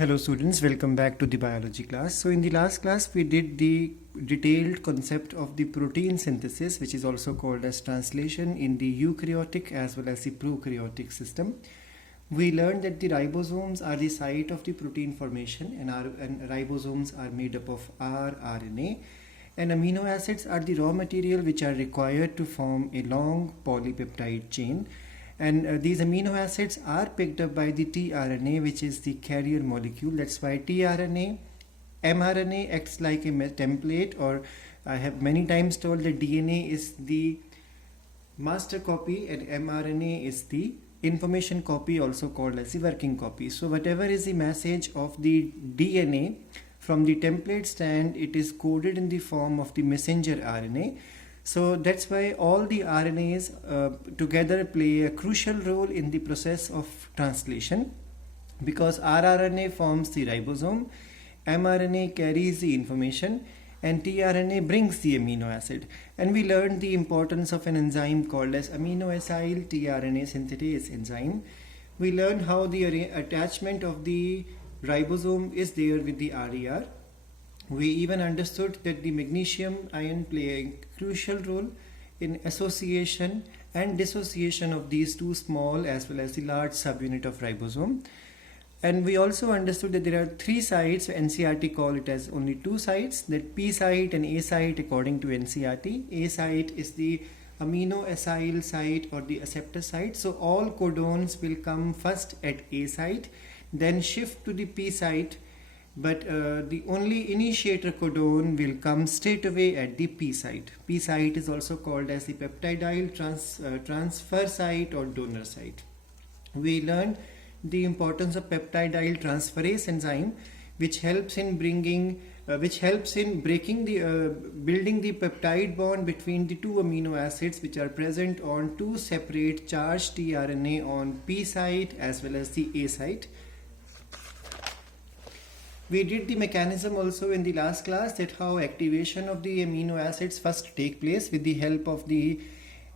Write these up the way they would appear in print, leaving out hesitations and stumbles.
Hello students, welcome back to the biology class. So in the last class we did the detailed concept of the protein synthesis, which is also called as translation in the eukaryotic as well as the prokaryotic system. We learned that the ribosomes are the site of the protein formation, and ribosomes are made up of rRNA, and amino acids are the raw material which are required to form a long polypeptide chain. And these amino acids are picked up by the tRNA, which is the carrier molecule. That's why mRNA acts like a template, or I have many times told that DNA is the master copy and mRNA is the information copy, also called as the working copy. So whatever is the message of the DNA from the template strand, it is coded in the form of the messenger RNA. So that's why all the RNAs together play a crucial role in the process of translation, because rRNA forms the ribosome, mRNA carries the information, and tRNA brings the amino acid. And we learned the importance of an enzyme called as aminoacyl tRNA synthetase enzyme. We learned how the attachment of the ribosome is there with the RER. We even understood that the magnesium ion play a crucial role in association and dissociation of these two small as well as the large subunit of ribosome. And we also understood that there are three sites. NCERT call it as only two sites, that P site and A site according to NCERT. A site is the amino acyl site or the acceptor site. So all codons will come first at A site, then shift to the P site, but the only initiator codon will come straight away at the P site. P site is also called as the peptidyl transfer site or donor site. We learned the importance of peptidyl transferase enzyme, which helps in breaking the building the peptide bond between the two amino acids which are present on two separate charged tRNA on P site as well as the A site. We did the mechanism also in the last class, that how activation of the amino acids first take place with the help of the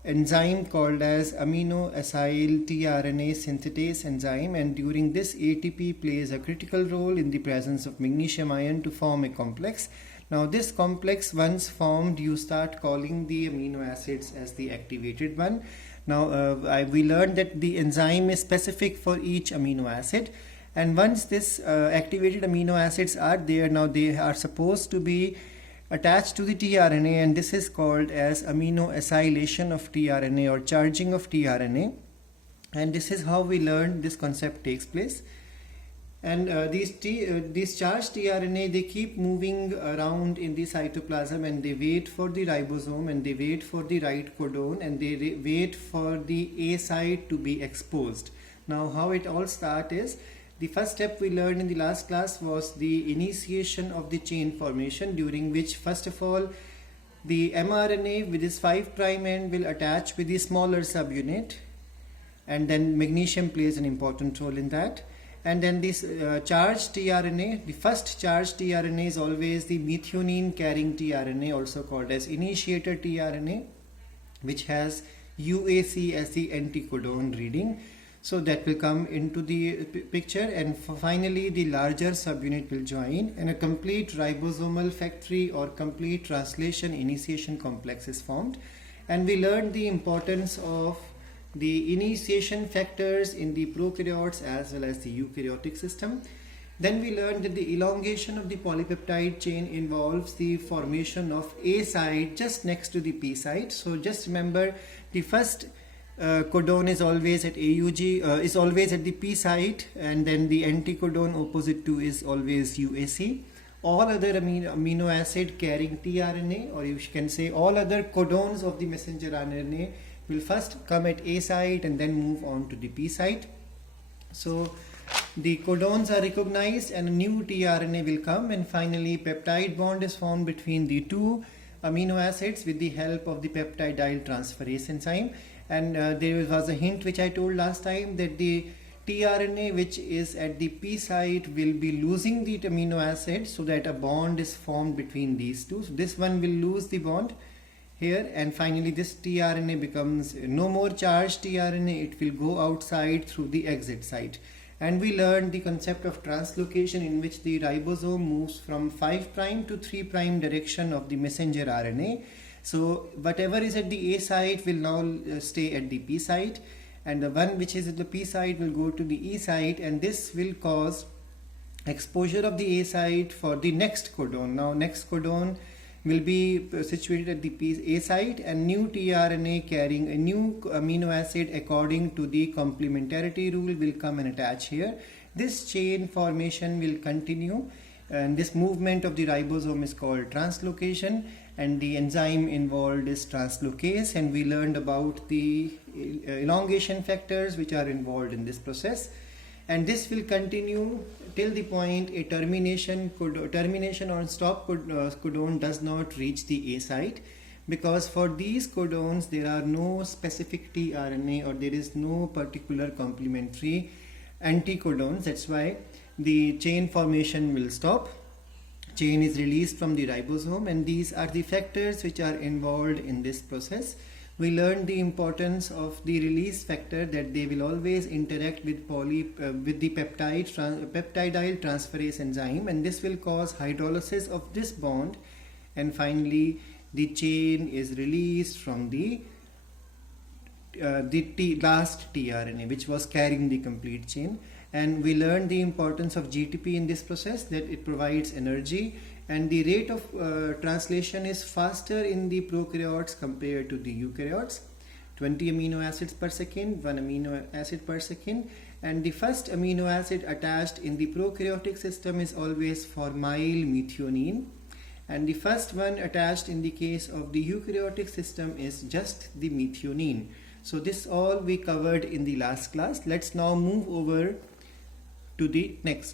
enzyme called as aminoacyl tRNA synthetase enzyme, and during this ATP plays a critical role in the presence of magnesium ion to form a complex. Now this complex, once formed, you start calling the amino acids as the activated one. Now we learned that the enzyme is specific for each amino acid. And once this activated amino acids are there, now they are supposed to be attached to the tRNA, and this is called as aminoacylation of tRNA or charging of tRNA. And this is how we learned this concept takes place. And these charged tRNA, they keep moving around in the cytoplasm, and they wait for the ribosome, and they wait for the right codon, and they wait for the A site to be exposed. Now how it all starts is, the first step we learned in the last class was the initiation of the chain formation, during which first of all the mRNA with its 5' end will attach with the smaller subunit, and then magnesium plays an important role in that. And then this charged tRNA, the first charged tRNA is always the methionine carrying tRNA, also called as initiator tRNA, which has UAC as the anticodon reading. So that will come into the picture, and finally the larger subunit will join, and a complete ribosomal factory or complete translation initiation complex is formed. And we learned the importance of the initiation factors in the prokaryotes as well as the eukaryotic system. Then we learned that the elongation of the polypeptide chain involves the formation of A site just next to the P site. So just remember, the first codon is always at AUG, is always at the P site, and then the anticodon opposite to is always UAC. All other amino acid carrying tRNA, or you can say all other codons of the messenger RNA, will first come at A site and then move on to the P site. So the codons are recognized and a new tRNA will come, and finally peptide bond is formed between the two amino acids with the help of the peptidyl transferase enzyme. And there was a hint which I told last time, that the tRNA which is at the P site will be losing the amino acid, so that a bond is formed between these two. So this one will lose the bond here, and finally this tRNA becomes no more charged tRNA, it will go outside through the exit site. And we learned the concept of translocation, in which the ribosome moves from 5' to 3' direction of the messenger RNA. So whatever is at the A site will now stay at the P site, and the one which is at the P site will go to the E site, and this will cause exposure of the A site for the next codon. Now next codon will be situated at the A site, and new tRNA carrying a new amino acid according to the complementarity rule will come and attach here. This chain formation will continue, and this movement of the ribosome is called translocation, and the enzyme involved is translocase. And we learned about the elongation factors which are involved in this process, and this will continue till the point a termination or stop codon does not reach the A site, because for these codons there are no specific tRNA, or there is no particular complementary anticodons. That's why the chain formation will stop. Chain is released from the ribosome, and these are the factors which are involved in this process. We learned the importance of the release factor, that they will always interact with the peptidyl transferase enzyme, and this will cause hydrolysis of this bond, and finally the chain is released from the last tRNA which was carrying the complete chain. And we learned the importance of GTP in this process, that it provides energy, and the rate of translation is faster in the prokaryotes compared to the eukaryotes. 20 amino acids per second, 1 amino acid per second, and the first amino acid attached in the prokaryotic system is always formyl methionine, and the first one attached in the case of the eukaryotic system is just the methionine. So this all we covered in the last class. Let's now move over to the next.